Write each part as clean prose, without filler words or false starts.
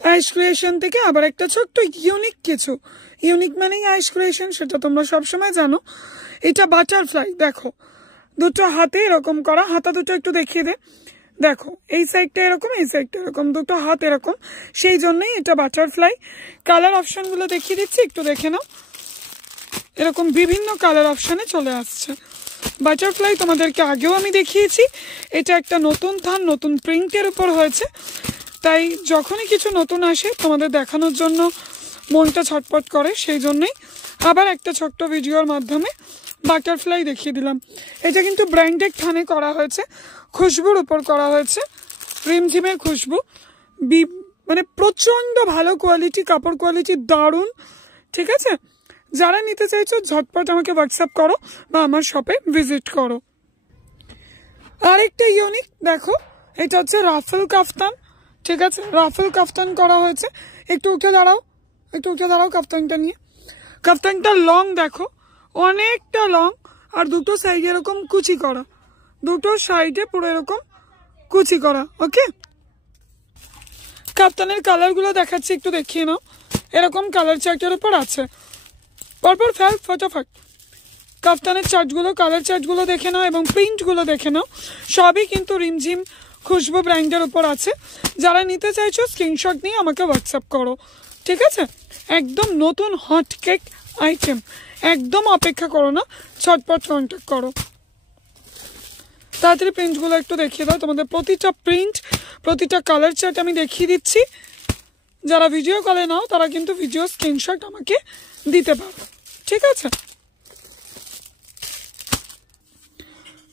আইস creation থেকে আবার একটা ছোট্ট ইউনিক কিছু, ইউনিক মানেই আইস ক্রিয়েশন, সেটা তোমরা সবসময় জানো। এটা বাটারফ্লাই, দেখো দুটো হাতে এরকম করা, হাতা দুটো একটু দেখিয়ে দে, দেখো এই সাইডটা এরকম, এই সাইডটা এরকম, দুটো হাত এরকম, সেই জন্যই এটা বাটারফ্লাই। কালার অপশন গুলো দেখিয়ে দিচ্ছি, একটু দেখে নাও, এরকম বিভিন্ন কালার অপশনে চলে আসছে। বাটারফ্লাই তোমাদেরকে আগেও আমি দেখিয়েছি, এটা একটা নতুন থান, নতুন প্রিন্টের উপর হয়েছে, তাই যখনই কিছু নতুন আসে তোমাদের দেখানোর জন্য মনটা ছটপট করে, সেই জন্যই আবার একটা ছোট্ট ভিডিওর মাধ্যমে বাটারফ্লাই দেখিয়ে দিলাম। এটা কিন্তু ব্র্যান্ডেড থানে করা হয়েছে, খুশবুর উপর করা হয়েছে, রিমঝিমের খুশবু, মানে প্রচন্ড ভালো কোয়ালিটি, কাপড় কোয়ালিটি দারুণ। ঠিক আছে, যারা নিতে চাইছো ঝটপট আমাকে হোয়াটসঅ্যাপ করো বা আমার শপে ভিজিট করো। আরেকটা ইউনিক দেখো, এটা হচ্ছে রাফেল কাফতান। ঠিক আছে, রাফেল কাফতান করা হয়েছে, একটু উঠে দাঁড়াও, একটু উঠে দাঁড়াও কাফতানটা নিয়ে। কাফতানটা লং দেখো, অনেকটা লং, আর দুটো সাইডে এরকম কুচি করা, দুটো সাইডে পুরো এরকম কুচি করা। ওকে, কাফতানের কালার গুলো দেখাচ্ছি, একটু দেখিয়ে নাও। এরকম কালার চার্টের উপর আছে, পরপর ফেল ফটাফট। কাফতানের চার্টগুলো, কালার চার্টগুলো দেখে নাও এবং প্রিন্টগুলো দেখে নাও, সবই কিন্তু রিমঝিম খুশবু ব্র্যান্ডের উপর আছে। যারা নিতে চাইছো স্ক্রিনশট নিয়ে আমাকে হোয়াটসঅ্যাপ করো। ঠিক আছে, একদম নতুন হট কেক আইটেম, একদম অপেক্ষা করো না, ছটপট কন্ট্যাক্ট করো। তাড়াতাড়ি প্রিন্টগুলো একটু দেখিয়ে দাও, তোমাদের প্রতিটা প্রিন্ট, প্রতিটা কালার চার্ট আমি দেখিয়ে দিচ্ছি। যারা ভিডিও কলে নাও তারা কিন্তু ভিডিও স্ক্রিনশট আমাকে দিতে পারো। ঠিক আছে,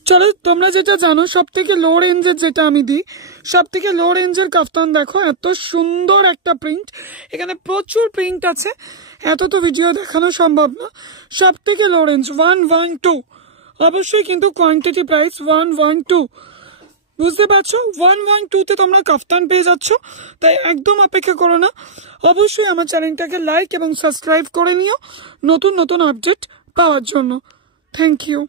চলো তোমরা যেটা জানো সব থেকে লো রেঞ্জের যেটা আমি দিই, সব থেকে লো রেঞ্জের কাফতান দেখো, এত সুন্দর একটা প্রিন্ট, এখানে প্রচুর প্রিন্ট আছে, এত তো ভিডিও দেখানো সম্ভব না। সব থেকে লো রেঞ্জ 112, অবশ্যই কিন্তু কোয়ান্টিটি প্রাইস 112, বুঝতে পারছো? 112-তে তোমরা কাফতান পেয়ে যাচ্ছ, তাই একদম অপেক্ষা করো না, অবশ্যই আমার চ্যানেলটাকে লাইক এবং সাবস্ক্রাইব করে নিও নতুন নতুন আপডেট পাওয়ার জন্য। Thank you.